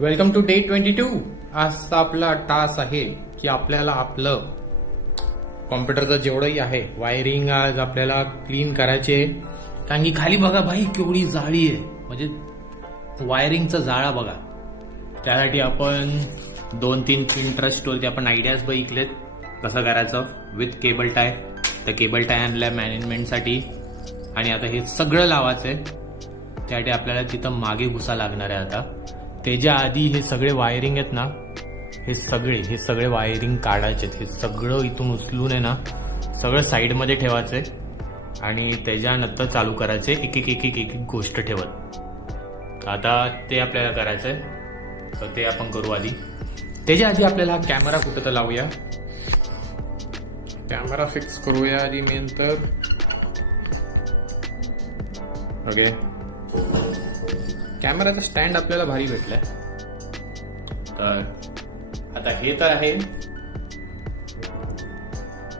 Welcome to day 22। आजचा आपला task आहे की आपल्याला आपलं कॉम्प्युटरचं जेवढंही आहे वायरिंग आज आपल्याला क्लीन करायचे आहे। कारण की खाली बघा भाई केवढी जाळी आहे, म्हणजे वायरिंगचा जाळा बघा। त्यासाठी आपण 2-3 Pinterestवरती आपण आयडियाज बघितलेत कसं करायचं विथ केबल टाय। तर केबल टाय आणलाय मॅनेजमेंटसाठी आणि आता हे सगळं लावायचंय। त्यासाठी आपल्याला तिथं मागे घुसा लागणार आहे। आता त्याच्या आधी हे सगळे वायरिंग आहेत ना, हे सगळे वायरिंग काढायचे। हे सगळं इथून उचलून आहे ना सगळं साईडमध्ये ठेवायचंय आणि त्याच्यानंतर चालू करायचे एक एक गोष्ट ठेवत। आता ते आपल्याला करायचंय, तर ते आपण करू आधी। त्याच्या आधी आपल्याला हा कॅमेरा कुठं तर लावूया, कॅमेरा फिक्स करूया आधी मेन तर। ओके, कॅमेराचा स्टँड आपल्याला भारी भेटलाय। तर आता हे तर आहे,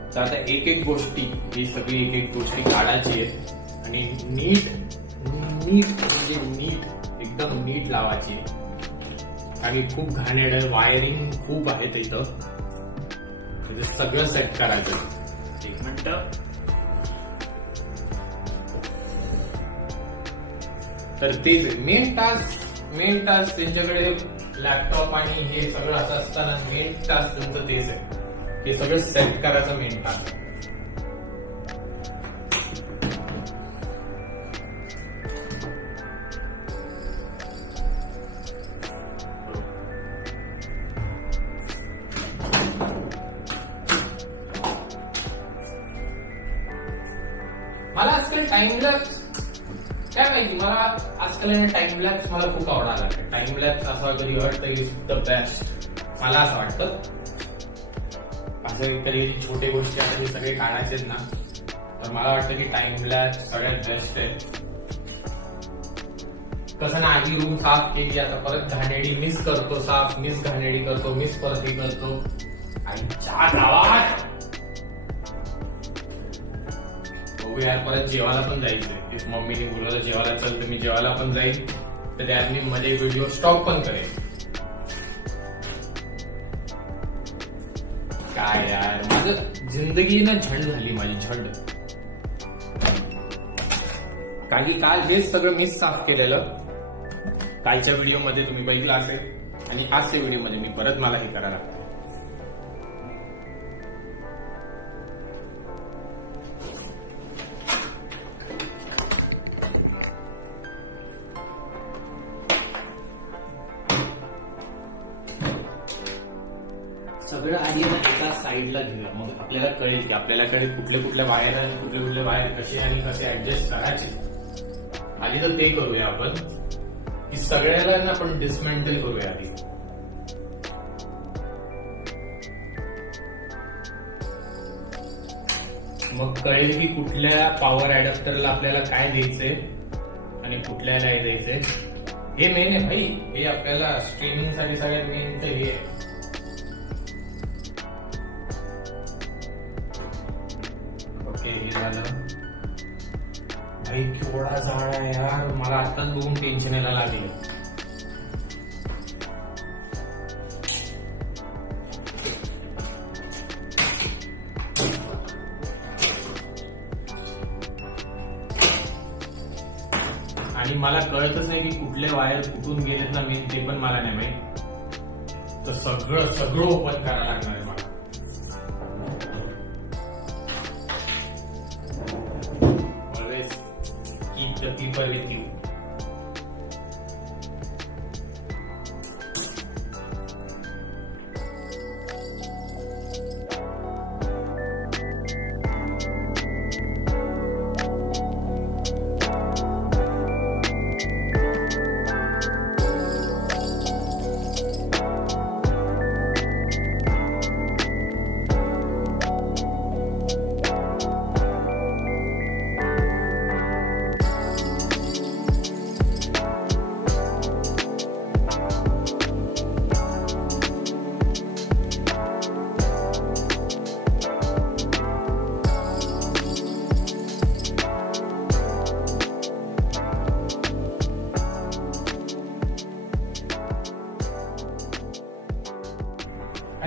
तर आता एक गोष्टी ही सगळी एक गोष्टी काढायची आहे आणि नीट एकदम नीट लावायची। आणि खूप घाणेरडं वायरिंग खूप आहे तिथं, सगळं सेट करायचं। एक मिनिट। तर तेच मेन टास्क त्यांच्याकडे लॅपटॉप आणि हे सगळं असं असताना मेन टास्क तुमचं तेच आहे, हे सगळं सेट करायचं मेन टास्क। मला आजकाल टाइमलॅप्स काय माहिती, मला आजकाल टाइमलॅप्स मला खूप आवडायला लागले। टाइमलॅप्स असं कधी वाटतं इज द बेस्ट, मला असं वाटतं। असं कधी छोटे गोष्टी आता सगळे काढायचे ना, तर मला वाटतं की टाइमलॅप्स सगळ्यात बेस्ट आहे। कसं ना, आधी रूम साफ केली, आता परत घाणेडी मिस करतो, साफ मिस घाणेडी करतो, मिस परत हे करतो आणि चार गावात यार परत जेवायला पण जायचंय। मम्मीने बोलवलं जेवायला चल, तर मी जेवायला पण जाईल, तर त्यात मी मध्ये व्हिडिओ स्टॉप पण करेन। काय यार, माझं जिंदगी ना झंड झाली, माझी झंड। कारण की काल हेच सगळं मी साफ केलेलं, कालच्या व्हिडिओमध्ये तुम्ही बघितलं असेल, आणि आजच्या व्हिडिओमध्ये मी परत मला हे करायला लागतं। सगळं आधी एका साईडला घेऊया, मग आपल्याला कळेल की आपल्याकडे कुठले वायर कसे आणि कसे ऍडजस्ट करायचे। आधी तर ते करूया आपण, की सगळ्याला ना आपण डिसमेंटल करूया आधी। मग कळेल की कुठल्या पॉवर अडॅप्टरला आपल्याला काय द्यायचंय आणि कुठल्याला हे द्यायचंय। हे मेन आहे भाई, हे आपल्याला स्ट्रीमिंग साठी सगळ्यात मेन तर हे आहे। हे झालं भाई, केवढा झाड आहे यार, मला आताच बघून टेन्शन यायला लागले। आणि मला कळतच नाही की कुठले वायर कुठून गेलेत ना, मी ते पण मला नाही माहित। तर सगळं ओपन करायला लागणार आहे मला। The people with you.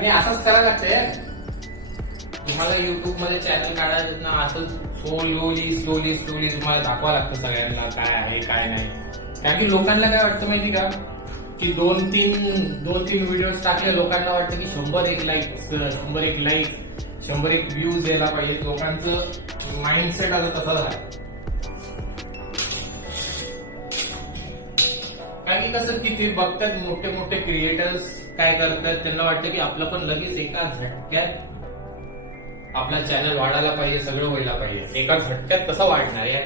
आणि असंच करायला लागतंय. तुम्हाला युट्यूब मध्ये चॅनल काढायचं ना, असं स्लोली तुम्हाला दाखवा लागतं सगळ्यांना काय आहे काय नाही. कारण की लोकांना काय वाटतं माहिती का, की दोन तीन व्हिडिओज टाकले, लोकांना वाटतं की 101 लाईक 101 व्ह्यूज यायला पाहिजे. लोकांचं माइंडसेट आता तसं झालं. कारण की कसं की ते बघतात मोठे मोठे क्रिएटर्स काय करतात, त्यांना वाटतं की आपलं पण लगेच एका झटक्यात आपला चॅनल वाढायला पाहिजे, सगळं व्हायला पाहिजे. एका झटक्यात कसं वाढणार आहे.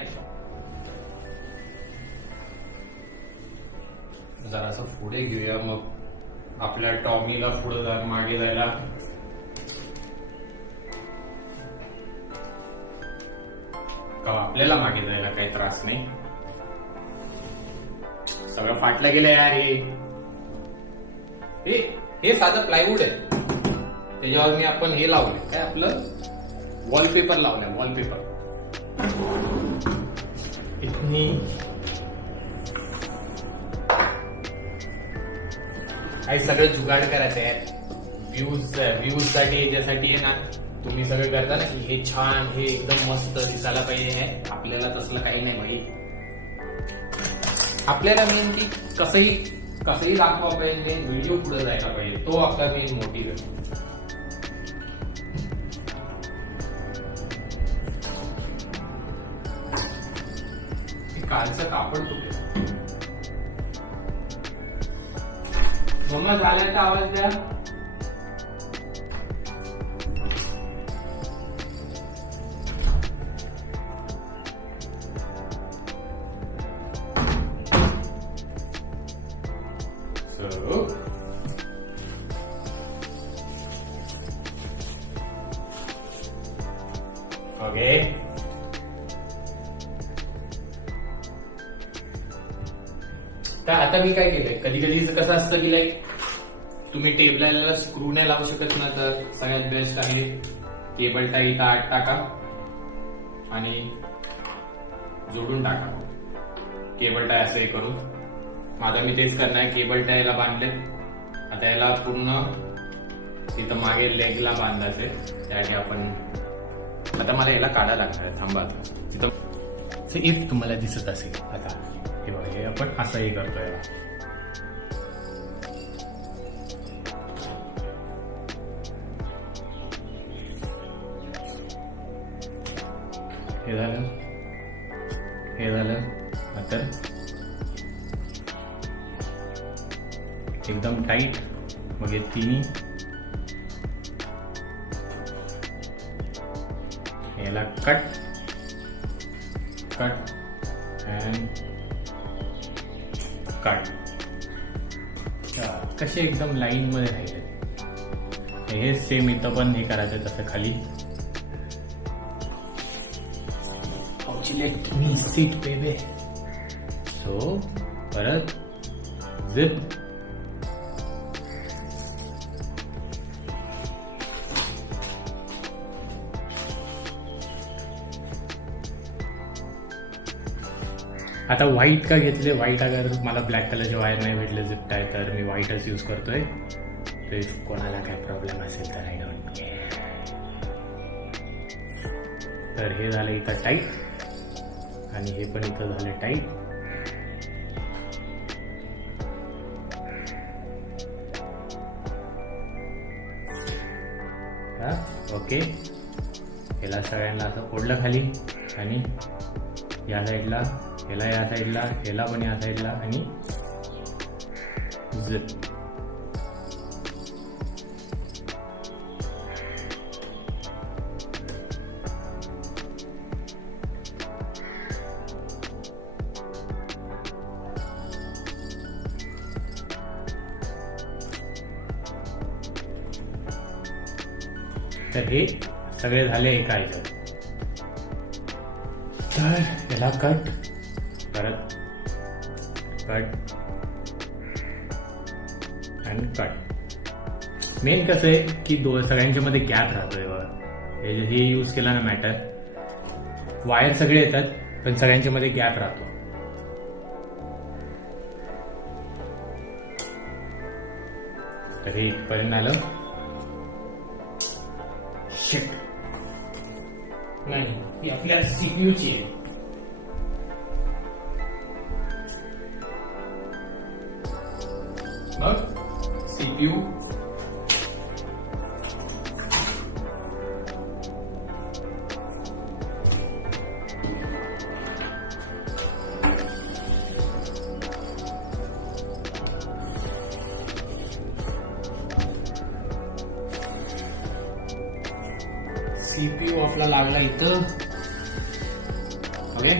जरासं पुढे घेऊया, मग आपल्या टॉमीला पुढे मागे जायला आपल्याला मागे जायला काही त्रास नाही. सगळं फाटलं गेलं यार. हे साधं प्लायवूड आहे, त्याच्यावर मी आपण हे लावले काय आपलं वॉलपेपर लावलंय. वॉलपेपर इतनी काही सगळं जुगाड करायचं आहे. व्ह्यूज साठी याच्यासाठी आहे ना, तुम्ही सगळं करता ना की हे छान, हे एकदम मस्त दिसायला पाहिजे. आपल्याला तसलं काही नाही भाई. आपल्याला मेन की कसंही दाखवा पाहिजे, मेन व्हिडिओ पुढे जायला पाहिजे, तो आपला मेन मोटिव्ह आहे. कालचं कापड कुठे मम्मा झाल्याचा आवाज द्या. ओके, तर आता मी काय केलंय, कधी कधी कसं असतं की लाईक तुम्ही टेबलाला स्क्रू नाही लावू शकत ना, तर सगळ्यात बेस्ट आहे केबल टाय इथं आत टाका आणि जोडून टाका. केबल टाय असं हे करून आता मी तेच करणार आहे. केबल टायला बांधले, आता याला पूर्ण तिथं मागे लेगला बांधायचंय. त्यासाठी आपण आता मला याला काढायला लागणार आहे. थांबा, तिथं इफ तुम्हाला दिसत असेल आता हे बघा, हे आपण असंही करतोय. हे झालं आता एकदम टाईट. मग हे तिन्ही याला कट अँड कट. कसे एकदम लाईन मध्ये राहिले. हे सेम इथं पण हे करायचं तसं खाली. Let me sit baby. So परत zip. आता व्हाईट का घेतले, व्हाईट अगर मला ब्लॅक कलरचे वायर नाही भेटले झिप टाय, तर मी व्हाईटच यूज करतोय. कोणाला काय प्रॉब्लेम असेल तर आय डोंट केअर. तर हे झालं इथं टाईट आणि हे पण इथं झालं टाईट. ओके, याला सगळ्यांना असं ओढलं खाली आणि या साईडला, याला या साईडला, याला पण या साईडला आणि झिप. तर हे सगळे झाले एका ह्याच्यात. तर याला कट, परत कट आणि कट. मेन कसं आहे की सगळ्यांच्या मध्ये गॅप राहतोय बघा. हे यूज केला ना मॅटर, वायर सगळे येतात पण सगळ्यांच्या मध्ये गॅप राहतो. तर हे इथपर्यंत आलं. शिट, नाही ही आपल्या सीपीयूची आहे. मग सीपीयू सीपीयू आपला लागला इथं. ओके,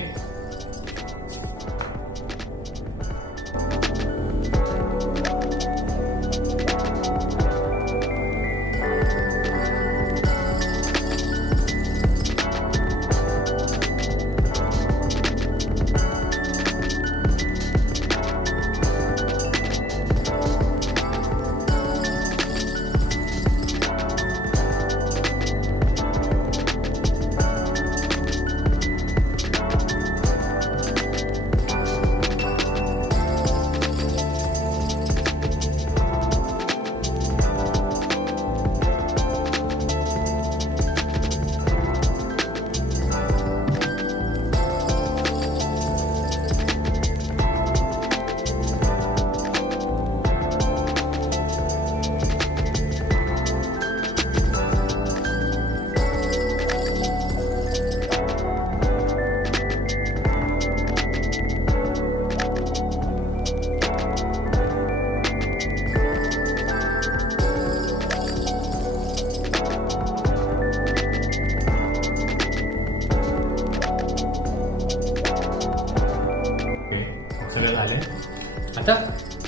आता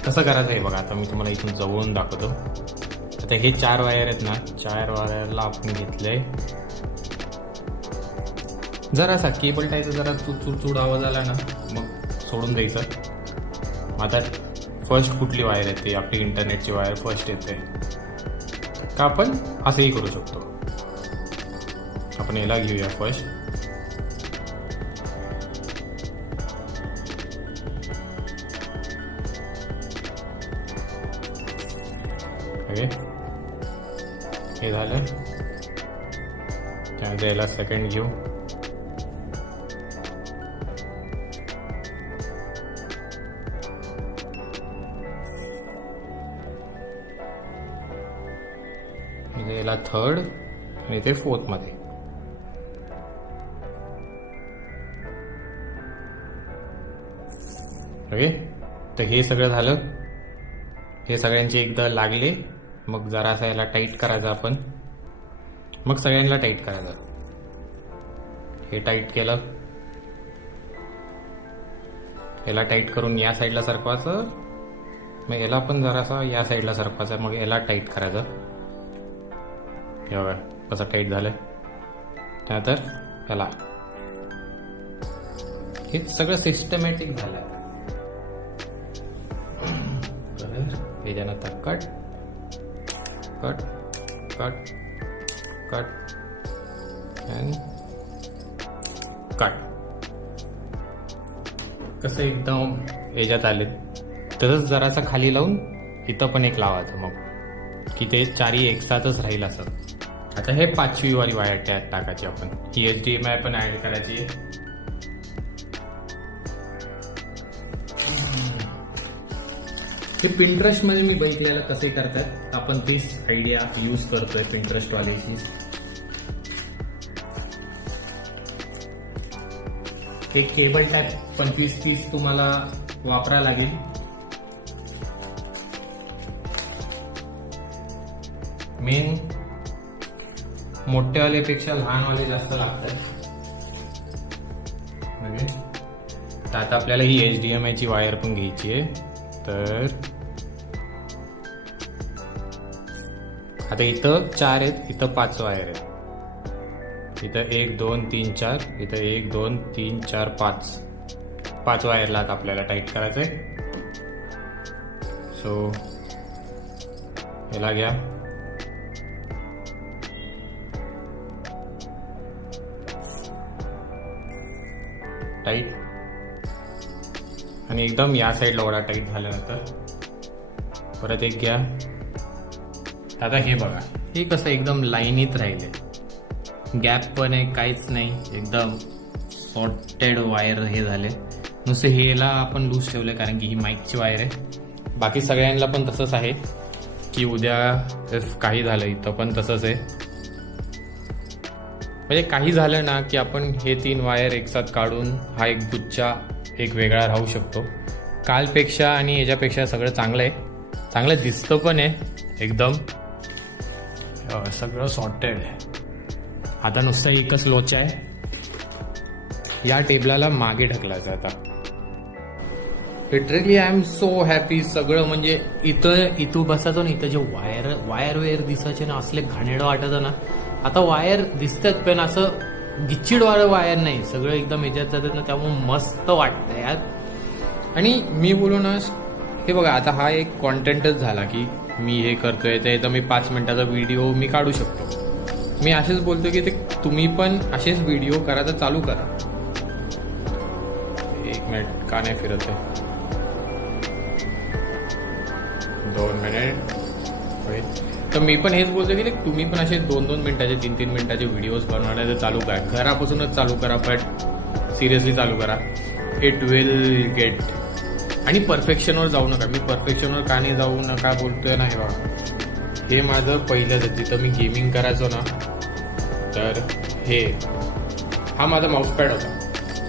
कसं करायचं आहे बघा. आता मी तुम्हाला इथून जवळून दाखवतो. आता हे 4 वायर आहेत ना, 4 वायरला आपण घेतलंय. जरासा केबल टाईचा जरा चुडचुड आवाज आला ना मग सोडून द्यायचं. आता फर्स्ट कुठली वायर येते, आपली इंटरनेटची वायर फर्स्ट येते का, आपण असंही करू शकतो. आपण याला घेऊया फर्स्ट. ओके, हे झालं. त्यानंतर याला सेकंड घेऊ. याला थर्ड आणि ते फोर्थ मध्ये. ओके, तर हे सगळं झालं. हे सगळ्यांचे एकदा लागले मग जरासा याला टाईट करायचं आपण. मग सगळ्यांना टाईट करायचं. हे टाईट केलं, याला टाईट करून या साईडला सरकवायचं. मग याला पण जरासा या साईडला सरकवायचं. मग याला टाईट करायचं. हे बघा कसं टाईट झालंय. त्यानंतर याला, हे सगळं सिस्टमॅटिक झालंय. त्याच्यानंतर cut cut cut cut and cut. कसं एकदम याच्यात आले. तसंच जरासा खाली लावून इथं पण एक लावायचं मग की ते 4ही एकसाथच राहील असं. आता हे 5वी वाली वायर त्यात टाकायची आपण. ही HDMI पण ऍड करायची. हे पिंटरेस्ट मध्ये मी बघितलेलं कसे करतात. आपण तीच आयडिया यूज करतोय पिंटरेस्ट वाल्याची. एक केबल टाईप 25-30 तुम्हाला वापरा लागेल. मेन मोठ्यावाल्यापेक्षा लहानवाले जास्त लागतात. तर आता आपल्याला ही HDMI ची वायर पण घ्यायची आहे. तर आता इथं 4 आहेत, इथं 5 वायर आहेत. इथं 1 2 3 4, इथं 1 2 3 4 5 वायरला आपल्याला टाईट करायचंय. सो याला घ्या. टाईट आणि एकदम या साईडला ओढा. टाईट झाल्यानंतर परत एक घ्या. आता हे बघा, हे कसं एकदम लाईनीत राहिले. गॅप पण आहे, काहीच नाही, एकदम सॉर्टेड वायर हे झाले. नुसतं हेला आपण लूज ठेवलंय कारण की ही माईकची वायर आहे. बाकी सगळ्यांना पण तसंच आहे की उद्या इफ काही झालं इथं पण तसंच आहे. म्हणजे काही झालं ना की आपण हे 3 वायर एकसाथ काढून हा एक गुच्छा एक वेगळा राहू शकतो. कालपेक्षा आणि याच्यापेक्षा सगळं चांगलं आहे, चांगलं दिसतं पण आहे एकदम. सगळं सॉर्टेड आहे. आता नुसतं एकच लोचा आहे, या टेबलाला मागे ढकलायचं आता. Literally I am so happy. सगळं म्हणजे इथं बसायचो ना, इथं जे वायर दिसायचे ना असले घाणेरडं वाटायचं ना, आता वायर दिसतात पण असं गिच्चिडवाळं वायर नाही, सगळं एकदम ह्याच्यात जातात ना, त्यामुळे मस्त वाटतं यार. आणि मी बोलू ना, हे बघा आता हा एक कॉन्टेंटच झाला की मी हे करतोय तर मी 5 मिनिटाचा व्हिडिओ मी काढू शकतो. मी असेच बोलतो की ते तुम्ही पण असेच व्हिडिओ करायला चालू करा. 1 मिनिट का नाही फिरत आहे, 2 मिनिट. तर मी पण हेच बोलतो की तुम्ही पण असे 2-2 मिनिटाचे 3-3 मिनिटाचे व्हिडिओज बनवण्याचं चालू करा. घरापासूनच चालू करा, बट सिरियसली चालू करा. It will get. आणि परफेक्शनवर जाऊ नका. मी परफेक्शनवर का नाही जाऊ नका बोलतोय ना, हे माझं पहिलंच आहे. जिथं मी गेमिंग करायचो ना, तर हा माझा माऊसपॅड होता.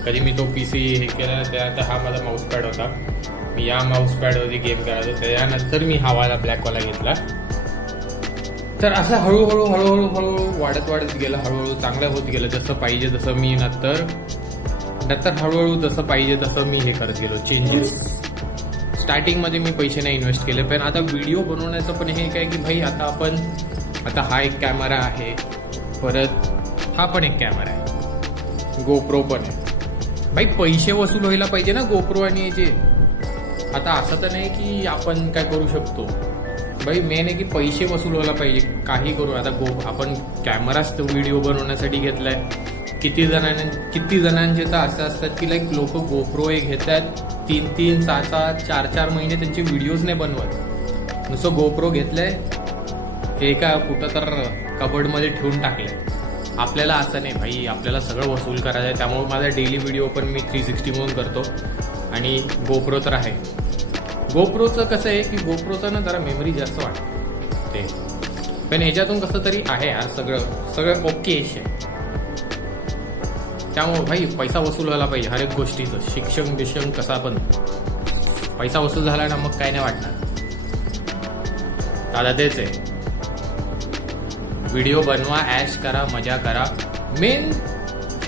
कधी मी तो PC हे केला त्यानंतर हा माझा माऊसपॅड होता. मी या माऊसपॅडवरती गेम करायचो. त्यानंतर मी हा वाला ब्लॅकवाला घेतला. तर असं हळूहळू वाढत गेलं, हळूहळू चांगलं होत गेलं. जसं पाहिजे तसं मी नंतर हळूहळू जसं पाहिजे तसं मी हे करत गेलो चेंजेस. स्टार्टिंगमध्ये मी पैसे नाही इन्व्हेस्ट केले, पण आता व्हिडिओ बनवण्याचं पण हे काय की भाई आता हा एक कॅमेरा आहे, परत हा पण एक कॅमेरा आहे, गोप्रो पण आहे. भाई पैसे वसूल व्हायला पाहिजे ना गोप्रो आणि याचे. आता असं तर नाही की आपण काय करू शकतो. भाई मेन आहे की पैसे वसूल व्हायला पाहिजे. काही करू. आता आपण कॅमेराच व्हिडिओ बनवण्यासाठी घेतलाय. किती जणांचे तर असं असतात की लाईक लोक गोप्रो एक घेतात, 3-3, 6-6, 4-4 महिने त्यांचे व्हिडिओज नाही बनवत. नुसतं गोप्रो घेतलंय, एका कुठं तर कबर्डमध्ये ठेवून टाकलंय. आपल्याला असं नाही भाई, आपल्याला सगळं वसूल करायचं आहे. त्यामुळे माझा डेली व्हिडिओ पण मी 360 म्हणून करतो. आणि गोप्रो तर आहे. गोप्रोचं कसं आहे की गोप्रोचं ना जरा मेमरी जास्त वाटते, पण ह्याच्यातून कसं तरी आहे यार, सगळं ओके आहे. त्यामुळे भाई पैसा वसूल व्हायला पाहिजे हर एक गोष्टीचं. शिक्षण कसा पण पैसा वसूल झाला ना मग काय नाही वाटणार. दादा तेच आहे, व्हिडिओ बनवा, ऍश करा, मजा करा. मेन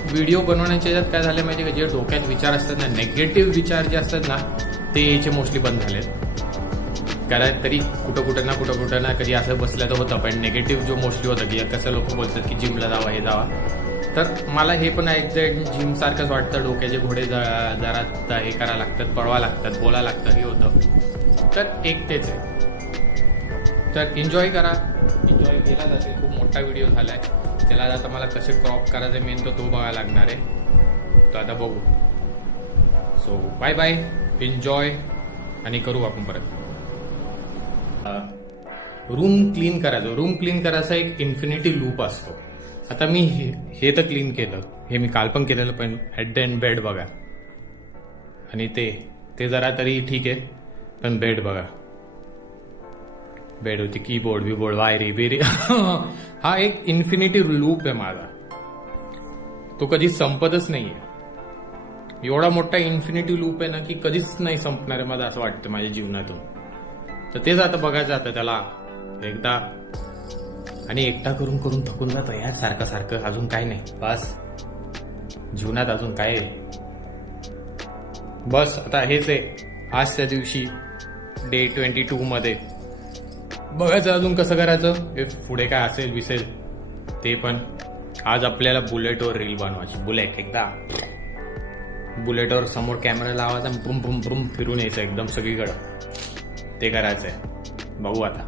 व्हिडिओ बनवण्याच्या याच्यात काय झालं माहिती का, जे डोक्यात विचार असतात ना, नेगेटिव्ह विचार जे असतात ना, ते याचे मोस्टली बंद झालेत. कारण तरी कुठं ना कधी असं बसलं तर होतं, पण नेगेटिव्ह जो मोस्टली होतं की कसं लोक बोलतात की जिमला जावा, हे जावा. तर मला हे पण एक्झॅक्ट जिम सारखंच वाटतं. डोक्याचे घोडे जरा हे करायला लागतात, पळवा लागतात, बोला लागतं, हे होतं. तर एक तेच आहे. तर एन्जॉय करा. एन्जॉय केला जाते. खूप मोठा व्हिडिओ झालाय, त्याला आता मला कसे क्रॉप करायचे मेन तो बघायला लागणार आहे. तर आता बघू. सो बाय बाय, एन्जॉय, आणि करू आपण परत. रूम क्लीन करायचं. रूम क्लीन करायचा एक इन्फिनिटी लूप असतो. आता मी हे तर क्लीन केलं, हे मी काल पण केलेलं, पण ॲट द एंड बेड बघा. आणि ते जरा तरी ठीक आहे, पण बेड बघा. बेड होती, कीबोर्ड बिबोर्ड, वायरी हा एक इन्फिनिटी लूप आहे माझा. तो कधी संपतच नाहीये. एवढा मोठा इन्फिनिटी लूप आहे ना की कधीच नाही संपणार आहे माझं, असं वाटतं माझ्या जीवनातून. तर तेच आता बघायचं आता त्याला एकदा. आणि एकटा करून थकून जातो यार सारखं. अजून काय नाही, बस जीवनात अजून काय आहे. बस आता हेच आहे. आजच्या दिवशी डे 22 मध्ये बघायचं अजून कसं करायचं. पुढे काय असेल विसेल ते पण. आज आपल्याला बुलेटवर रील बनवायची. बुलेट एकदा बुलेटवर समोर कॅमेरा लावायचा, बुम बुम बुम फिरून यायचं एकदम सगळीकडं. ते करायचंय. बघू आता.